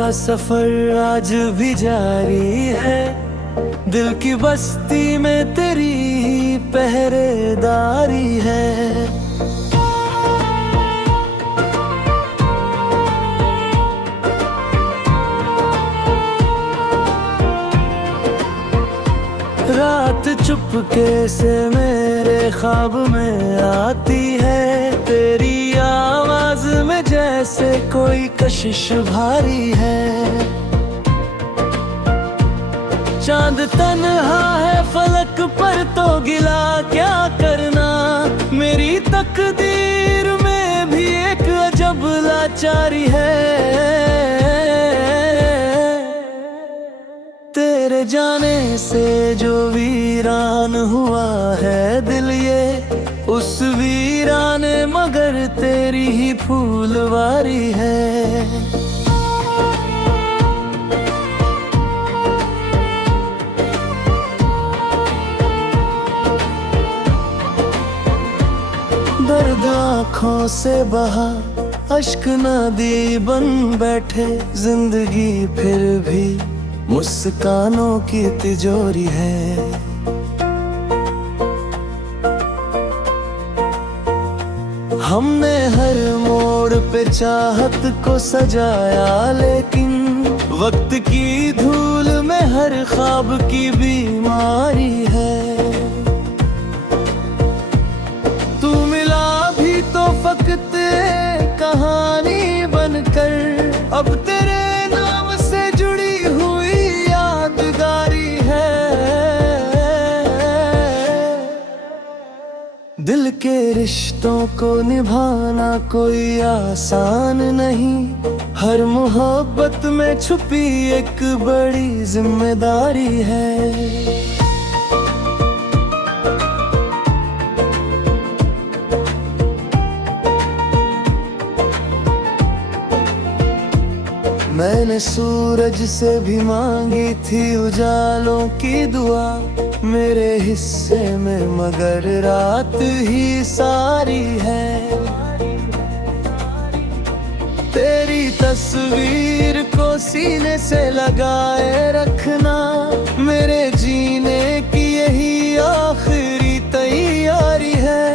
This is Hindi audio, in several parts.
का सफर आज भी जारी है। दिल की बस्ती में तेरी ही पहरेदारी है। रात चुपके से मेरे ख्वाब में आती है। तेरी आवाज में जैसे कोई कशिश भारी है। चांद तन्हा है फलक पर तो गिला क्या करना। मेरी तकदीर में भी एक अजब लाचारी है। तेरे जाने से जो वीरान हुआ है दिल ये, उस वीराने मगर तेरी ही फूलवारी है। दर्द आँखों से बहा अश्क नदी बन बैठे। जिंदगी फिर भी मुस्कानों की तिजोरी है। हमने हर मोड़ पे चाहत को सजाया, लेकिन वक्त की धूल में हर ख्वाब की बीमारी है। तू मिला भी तो फकत कहानी बनकर, अब तेरे नाम से जुड़ी हुई यादगारी है। दिल के रिश्तों को निभाना कोई आसान नहीं। हर मोहब्बत में छुपी एक बड़ी जिम्मेदारी है। मैंने सूरज से भी मांगी थी उजालों की दुआ मेरे हिस्से में, मगर रात ही सारी है। तेरी तस्वीर को सीने से लगाए रखना, मेरे जीने की यही आखिरी तैयारी है।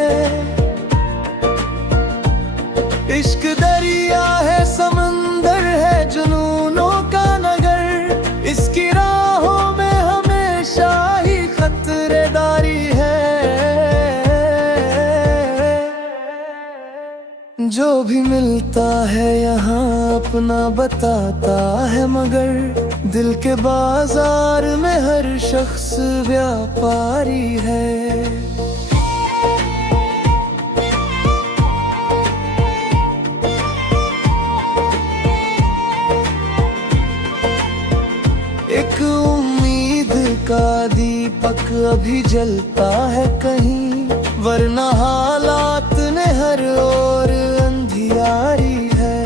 इश्क दरिया है, समंदर है, जुनूनों का नगर। इसकी राहों में हमेशा ही खतरेदारी है। जो भी मिलता है यहाँ अपना बताता है, मगर दिल के बाजार में हर शख्स व्यापारी है। एक उम्मीद का दीपक अभी जलता है कहीं, वरना हालात ने हर ओर अंधियारी है।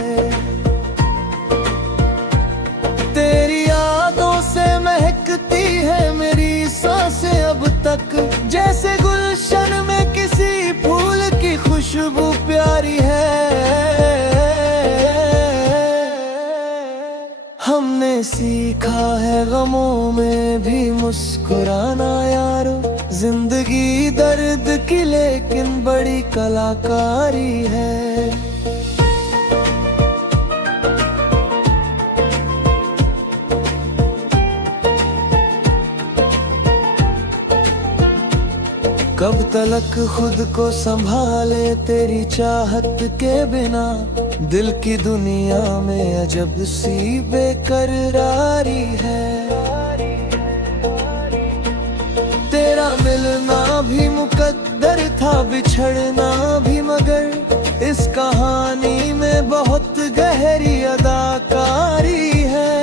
तेरी यादों से महकती है मेरी सांसें अब तक, जैसे गुलशन में किसी फूल की खुशबू प्यारी है। हमने सीखा है गमों में भी मुस्कुराना यारो। जिंदगी दर्द की लेकिन बड़ी कलाकारी है। कब तलक खुद को संभाले तेरी चाहत के बिना, दिल की दुनिया में अजब सी बेकरारी है। तेरा मिलना भी मुकद्दर था, बिछड़ना भी, मगर इस कहानी में बहुत गहरी अदाकारी है।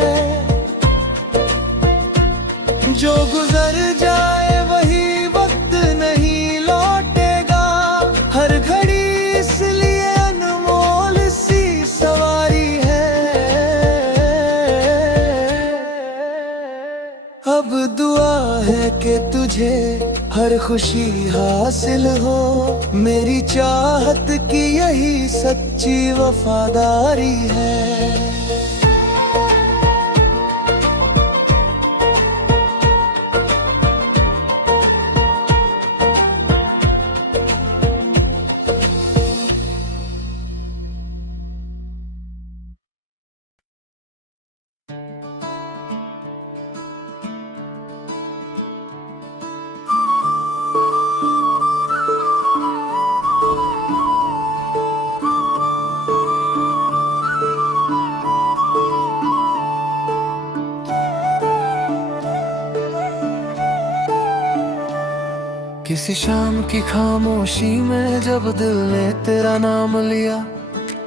जो गुजर जाए वही वक्त नहीं लौटेगा, हर घड़ी इसलिए अनमोल सी सवारी है। अब दुआ है कि तुझे हर खुशी हासिल हो, मेरी चाहत की यही सच्ची वफादारी है। किसी शाम की खामोशी में जब दिल ने तेरा नाम लिया,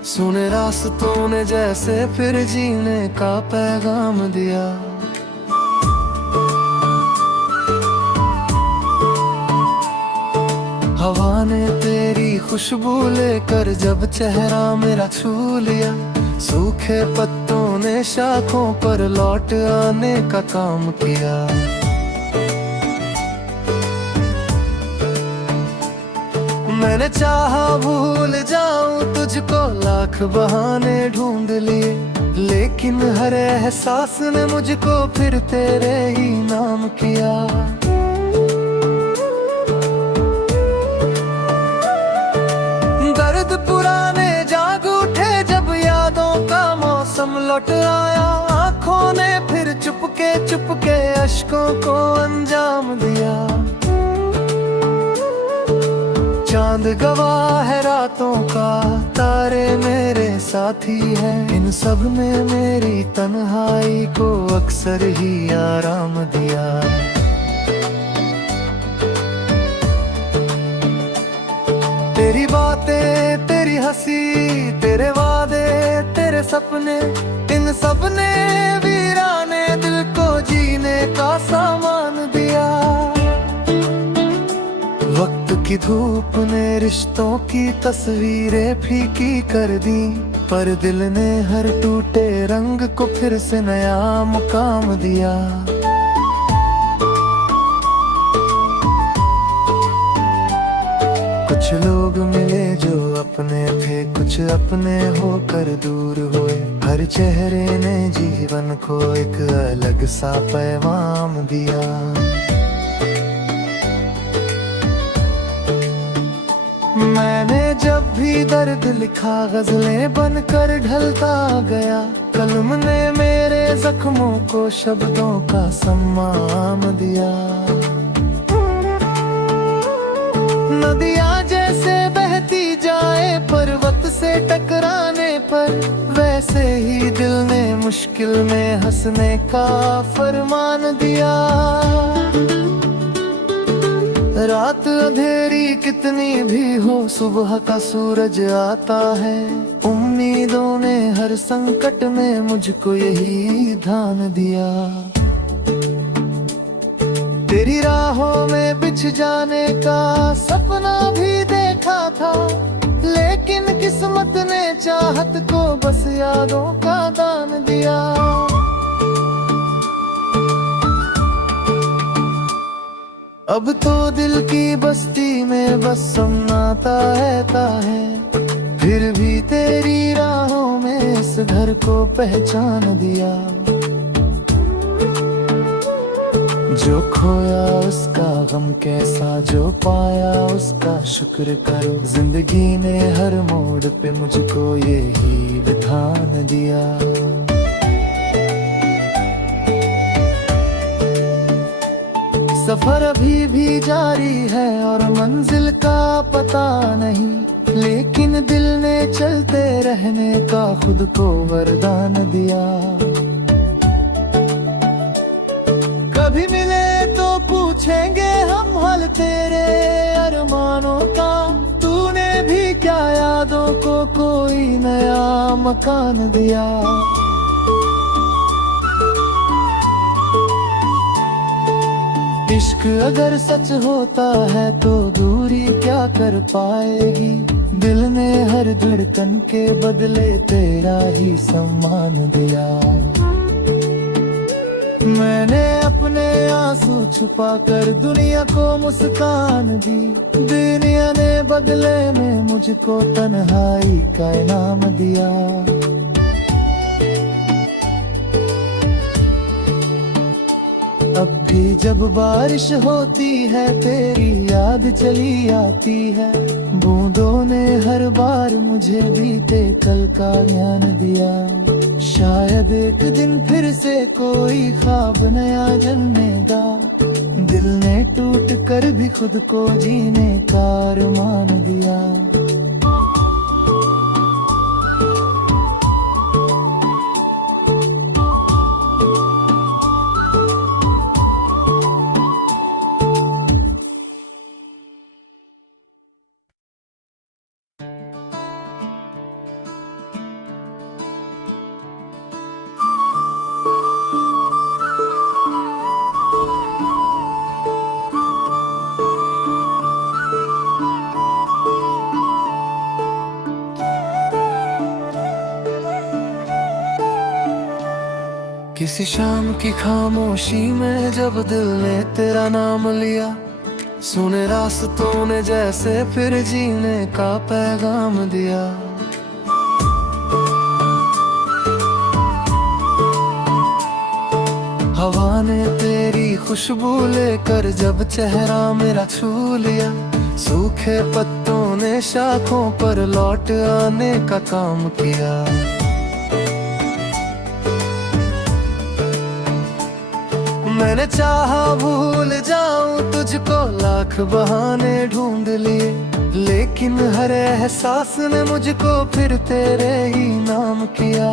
सुने रास्तों ने जैसे फिर जीने का पैगाम दिया। हवा ने तेरी खुशबू लेकर जब चेहरा मेरा छू लिया, सूखे पत्तों ने शाखों पर लौट आने का काम किया। मैंने चाहा भूल जाऊं तुझको, लाख बहाने ढूंढ लिए, लेकिन हर एहसास ने मुझको फिर तेरे ही नाम किया। दर्द पुराने जाग उठे जब यादों का मौसम लौट आया, आंखों ने फिर चुपके अश्कों को अंजाम दिया। चांद गवाह है रातों का, तारे मेरे साथी हैं, इन सब ने मेरी तन्हाई को अक्सर ही आराम दिया। तेरी बातें, तेरी हंसी, तेरे वादे, तेरे सपने, इन सब ने वीराने दिल को जीने का सामान दिया। वक्त की धूप ने रिश्तों की तस्वीरें फीकी कर दी, पर दिल ने हर टूटे रंग को फिर से नया मुकाम दिया। कुछ लोग मिले जो अपने थे, कुछ अपने होकर दूर हुए, हर चेहरे ने जीवन को एक अलग सा पैगाम दिया। मैंने जब भी दर्द लिखा गजलें बनकर ढलता गया, कलम ने मेरे जख्मों को शब्दों का सम्मान दिया। नदियाँ जैसे बहती जाए पर्वत से टकराने पर, वैसे ही दिल ने मुश्किल में हंसने का फरमान दिया। रात अंधेरी कितनी भी हो, सुबह का सूरज आता है, उम्मीदों ने हर संकट में मुझको यही ध्यान दिया। तेरी राहों में बिछ जाने का सपना भी देखा था, लेकिन किस्मत ने चाहत को बस यादों का दान दिया। अब तो दिल की बस्ती में बस सन्नाटा रहता है, फिर भी तेरी राहों में इस घर को पहचान दिया। जो खोया उसका गम कैसा, जो पाया उसका शुक्र करो, जिंदगी ने हर मोड़ पे मुझको यही विधान दिया। सफर अभी भी जारी है और मंजिल का पता नहीं, लेकिन दिल ने चलते रहने का खुद को वरदान दिया। कभी मिले तो पूछेंगे हम हाल तेरे अरमानों का, तूने भी क्या यादों को कोई नया मकान दिया। इश्क अगर सच होता है तो दूरी क्या कर पाएगी, दिल ने हर धड़कन के बदले तेरा ही सम्मान दिया। मैंने अपने आंसू छुपा कर दुनिया को मुस्कान दी, दुनिया ने बदले में मुझको तन्हाई का इनाम दिया। अब भी जब बारिश होती है तेरी याद चली आती है, बूंदों ने हर बार मुझे बीते कल का ज्ञान दिया। शायद एक दिन फिर से कोई ख्वाब नया जन्मेगा, दिल ने टूट कर भी खुद को जीने का अरमान दिया। किसी शाम की खामोशी में जब दिल ने तेरा नाम लिया, सुने रास्तों ने जैसे फिर जीने का पैगाम दिया। हवा ने तेरी खुशबू लेकर जब चेहरा मेरा छू लिया, सूखे पत्तों ने शाखों पर लौट आने का काम किया। मैंने चाहा भूल जाऊं तुझको, लाख बहाने ढूंढ लिए, लेकिन हर एहसास ने मुझको फिर तेरे ही नाम किया।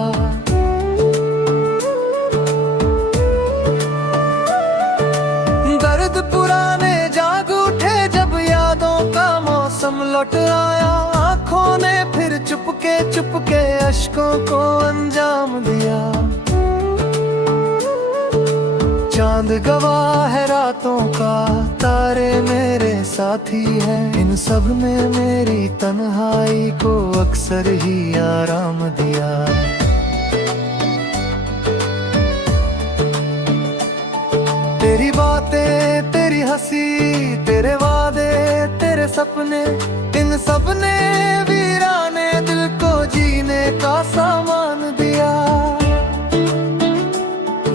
दर्द पुराने जाग उठे जब यादों का मौसम लौट आया, आंखों ने फिर चुपके अश्कों को अंजाम दिया। चांद गवाह है रातों का, तारे मेरे साथी हैं, इन सब ने मेरी तन्हाई को अक्सर ही आराम दिया। तेरी बातें, तेरी हंसी, तेरे वादे, तेरे सपने, इन सब ने वीराने दिल को जीने का सामान दिया।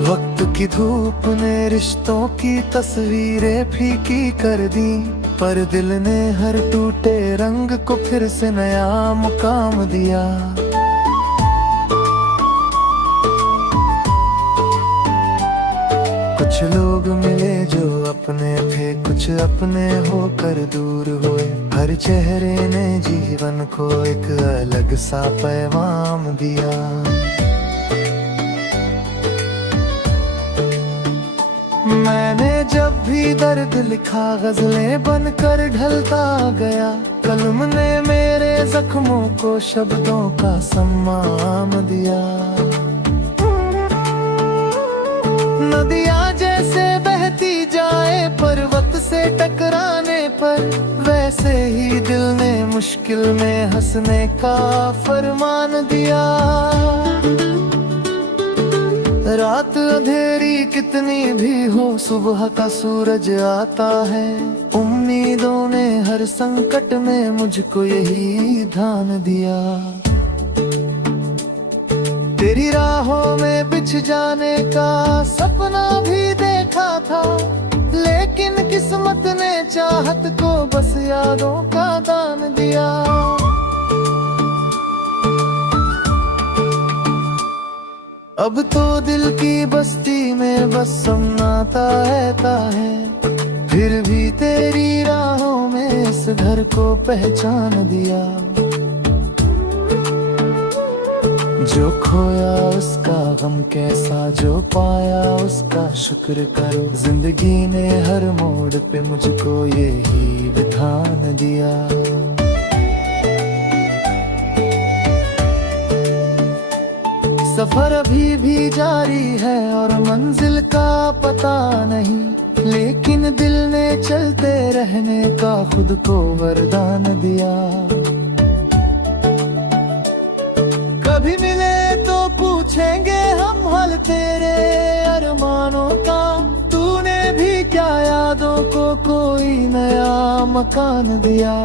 वक्त की धूप ने रिश्तों की तस्वीरें फीकी कर दी, पर दिल ने हर टूटे रंग को फिर से नया मुकाम दिया। कुछ लोग मिले जो अपने थे, कुछ अपने होकर दूर हुए, हर चेहरे ने जीवन को एक अलग सा पैगाम दिया। मैंने जब भी दर्द लिखा गजलें बनकर ढलता गया, कलम ने मेरे जख्मों को शब्दों का सम्मान दिया। नदियाँ जैसे बहती जाए पर्वत से टकराने पर, वैसे ही दिल ने मुश्किल में हंसने का फरमान दिया। रात अंधेरी कितनी भी हो, सुबह का सूरज आता है, उम्मीदों ने हर संकट में मुझको यही ध्यान दिया। तेरी राहों में बिछ जाने का सपना भी देखा था, लेकिन किस्मत ने चाहत को बस यादों का दान दिया। अब तो दिल की बस्ती में बस सन्नाटा रहता है, फिर भी तेरी राहों में इस घर को पहचान दिया। जो खोया उसका गम कैसा, जो पाया उसका शुक्र करो, जिंदगी ने हर मोड़ पे मुझको यही विधान दिया। सफर अभी भी जारी है और मंजिल का पता नहीं, लेकिन दिल ने चलते रहने का खुद को वरदान दिया। कभी मिले तो पूछेंगे हम हाल तेरे अरमानों का, तूने भी क्या यादों को कोई नया मकान दिया।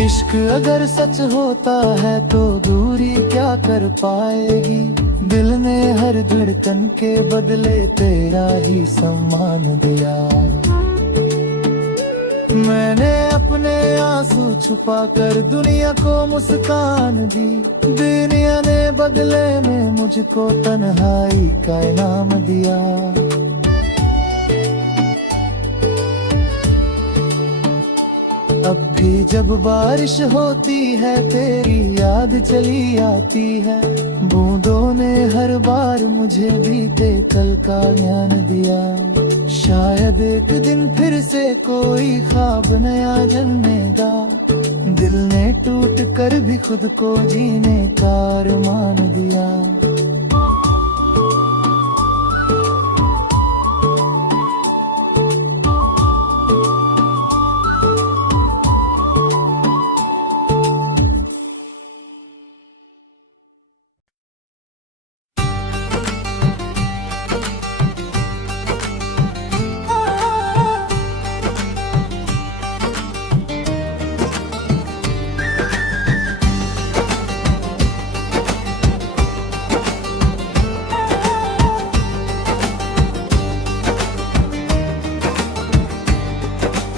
इश्क अगर सच होता है तो दूरी क्या कर पाएगी, दिल ने हर धड़कन के बदले तेरा ही सम्मान दिया। मैंने अपने आंसू छुपा कर दुनिया को मुस्कान दी, दुनिया ने बदले में मुझको तन्हाई का इनाम दिया। अब भी जब बारिश होती है तेरी याद चली आती है, बूंदों ने हर बार मुझे बीते कल का ज्ञान दिया। शायद एक दिन फिर से कोई ख्वाब नया जन्मेगा, दिल ने टूट कर भी खुद को जीने का अरमान दिया।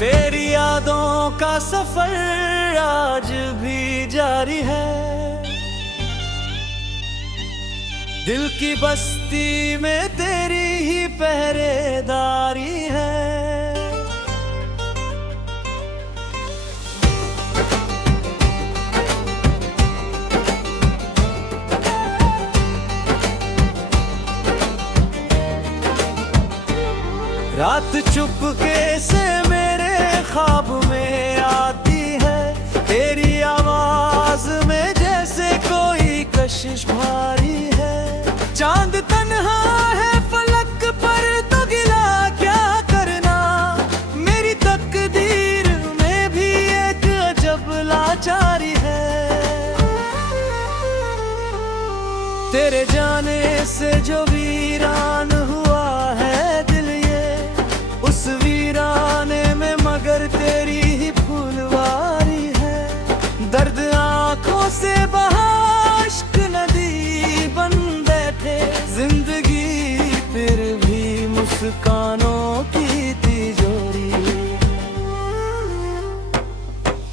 तेरी यादों का सफर आज भी जारी है। दिल की बस्ती में तेरी ही पहरेदारी है। रात चुपके से मेरे ख्वाब में आती है, तेरी आवाज में जैसे कोई कशिश भारी है। चांद तन्हा है फलक पर तो गिला क्या करना, मेरी तकदीर में भी एक अजब लाचारी है। तेरे जाने से जो वीरान हुआ है दिल ये, उस वीराने में मगर तेरी ही फूलवारी है। दर्द आंखों से बहा इश्क नदी बन बैठे, जिंदगी फिर भी मुस्कानों की तिजोरी।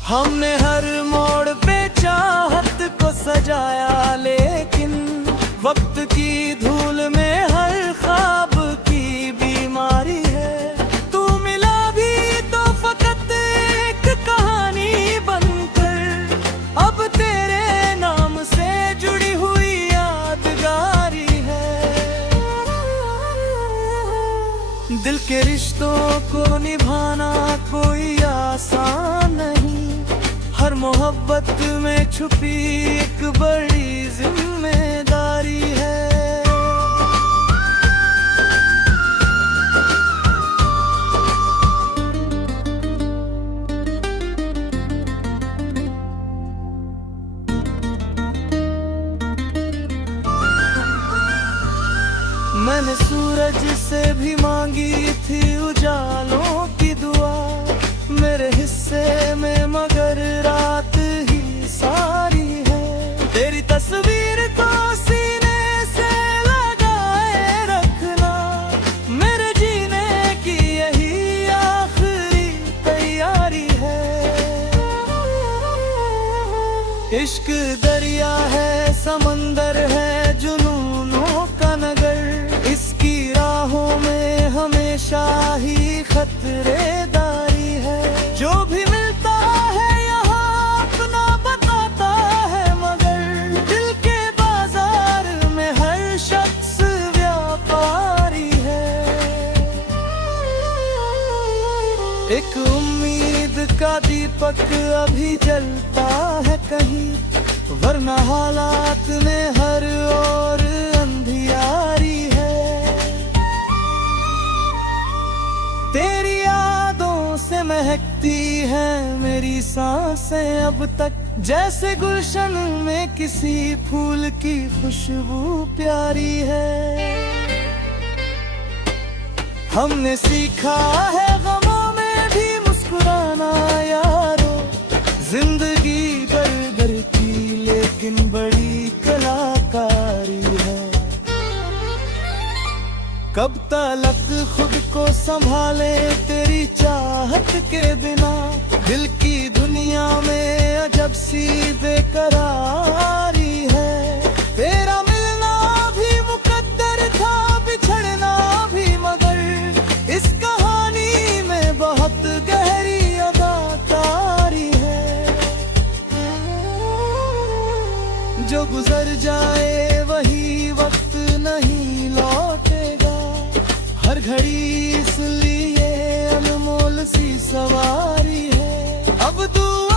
हमने हर मोड़ पे चाहत को सजाया, लेकिन वक्त की धूल में हर ख्वाब की बीमारी है। तू मिला भी तो फकत एक कहानी बनकर, अब तेरे नाम से जुड़ी हुई यादगारी है। दिल के रिश्तों को निभाना कोई आसान नहीं, हर मोहब्बत में छुपी एक बड़ी जिम्मेदारी है। मैंने सूरज से भी मांगी थी उजालों की दुआ, मेरे हिस्से में मगर रात ही सारी है। तेरी तस्वीर को सीने से लगाए रखना, मेरे जीने की यही आखिरी तैयारी है। इश्क दरिया है, समंदर है, जुनूनों का नगर, इसकी राहों में हमेशा ही खतरेदारी है। जो भी मिलता है यहाँ अपना बताता है, मगर दिल के बाजार में हर शख्स व्यापारी है। एक उम्मीद का दीपक अभी जलता है कहीं, वरना हालात में हर ओर अंधियारी है। तेरी यादों से महकती है मेरी सांसें अब तक, जैसे गुलशन में किसी फूल की खुशबू प्यारी है। हमने सीखा है गमों में भी मुस्कुराना यारो, जिंदगी गर की लेकिन बड़ी कलाकारी है। कब तलक खुद को संभाले तेरी चाहत के बिना, दिल की दुनिया में अजब सी बेकरारी है। तेरा मिलना भी मुकद्दर था, बिछड़ना भी, मगर इस कहानी में बहुत गहरी अदाकारी है। जो गुजर जाए वही वक्त नहीं लौटेगा, हर घड़ी इसलिए अनमोल सी सवारी है। अब दूर